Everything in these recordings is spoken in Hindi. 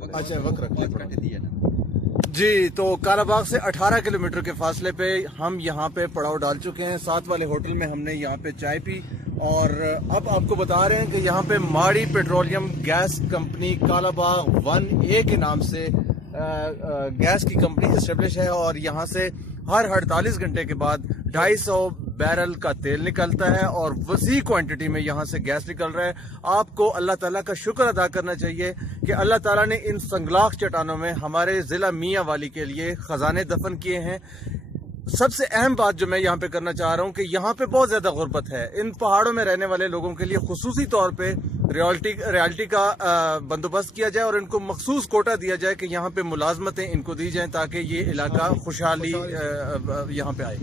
अच्छा वक्त रख दिया ना जी। तो कालाबाग से 18 किलोमीटर के फासले पे हम यहाँ पे पड़ाव डाल चुके हैं। साथ वाले होटल में हमने यहाँ पे चाय पी और अब आपको बता रहे हैं कि यहाँ पे माड़ी petroleum gas company Kalabagh 1A के नाम से गैस की कंपनी एस्टेब्लिश है और यहाँ से हर 48 घंटे के बाद 250 बैरल का तेल निकलता है और वसी क्वांटिटी में यहाँ से गैस निकल रहा है। आपको अल्लाह ताला का शुक्र अदा करना चाहिए कि अल्लाह ताला ने इन संगलाख चट्टानों में हमारे जिला मियाँ वाली के लिए खजाने दफन किए हैं। सबसे अहम बात जो मैं यहाँ पे करना चाह रहा हूँ कि यहाँ पे बहुत ज्यादा गुर्बत है। इन पहाड़ों में रहने वाले लोगों के लिए खुसूसी तौर पे रॉयल्टी का बंदोबस्त किया जाए और इनको मखसूस कोटा दिया जाए कि यहाँ पे मुलाजमतें इनको दी जाएं ताकि ये इलाका खुशहाली यहाँ पे आए।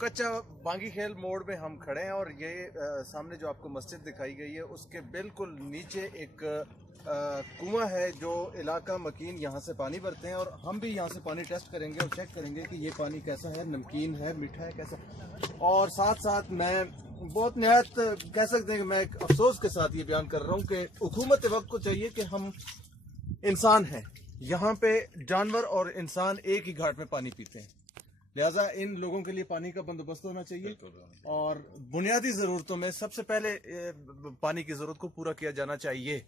कच्चा बांगी खेल मोड़ में हम खड़े हैं और ये सामने जो आपको मस्जिद दिखाई गई है उसके बिल्कुल नीचे एक कुआं है जो इलाका मकीन यहाँ से पानी भरते हैं और हम भी यहाँ से पानी टेस्ट करेंगे और चेक करेंगे कि ये पानी कैसा है, नमकीन है, मीठा है, कैसा। और साथ साथ मैं बहुत नहायत कह सकते हैं कि मैं एक अफसोस के साथ ये बयान कर रहा हूँ कि हुकूमत वक्त को चाहिए कि हम इंसान हैं, यहाँ पे जानवर और इंसान एक ही घाट में पानी पीते हैं, लिहाजा इन लोगों के लिए पानी का बंदोबस्त होना चाहिए और बुनियादी जरूरतों में सबसे पहले पानी की जरूरत को पूरा किया जाना चाहिए।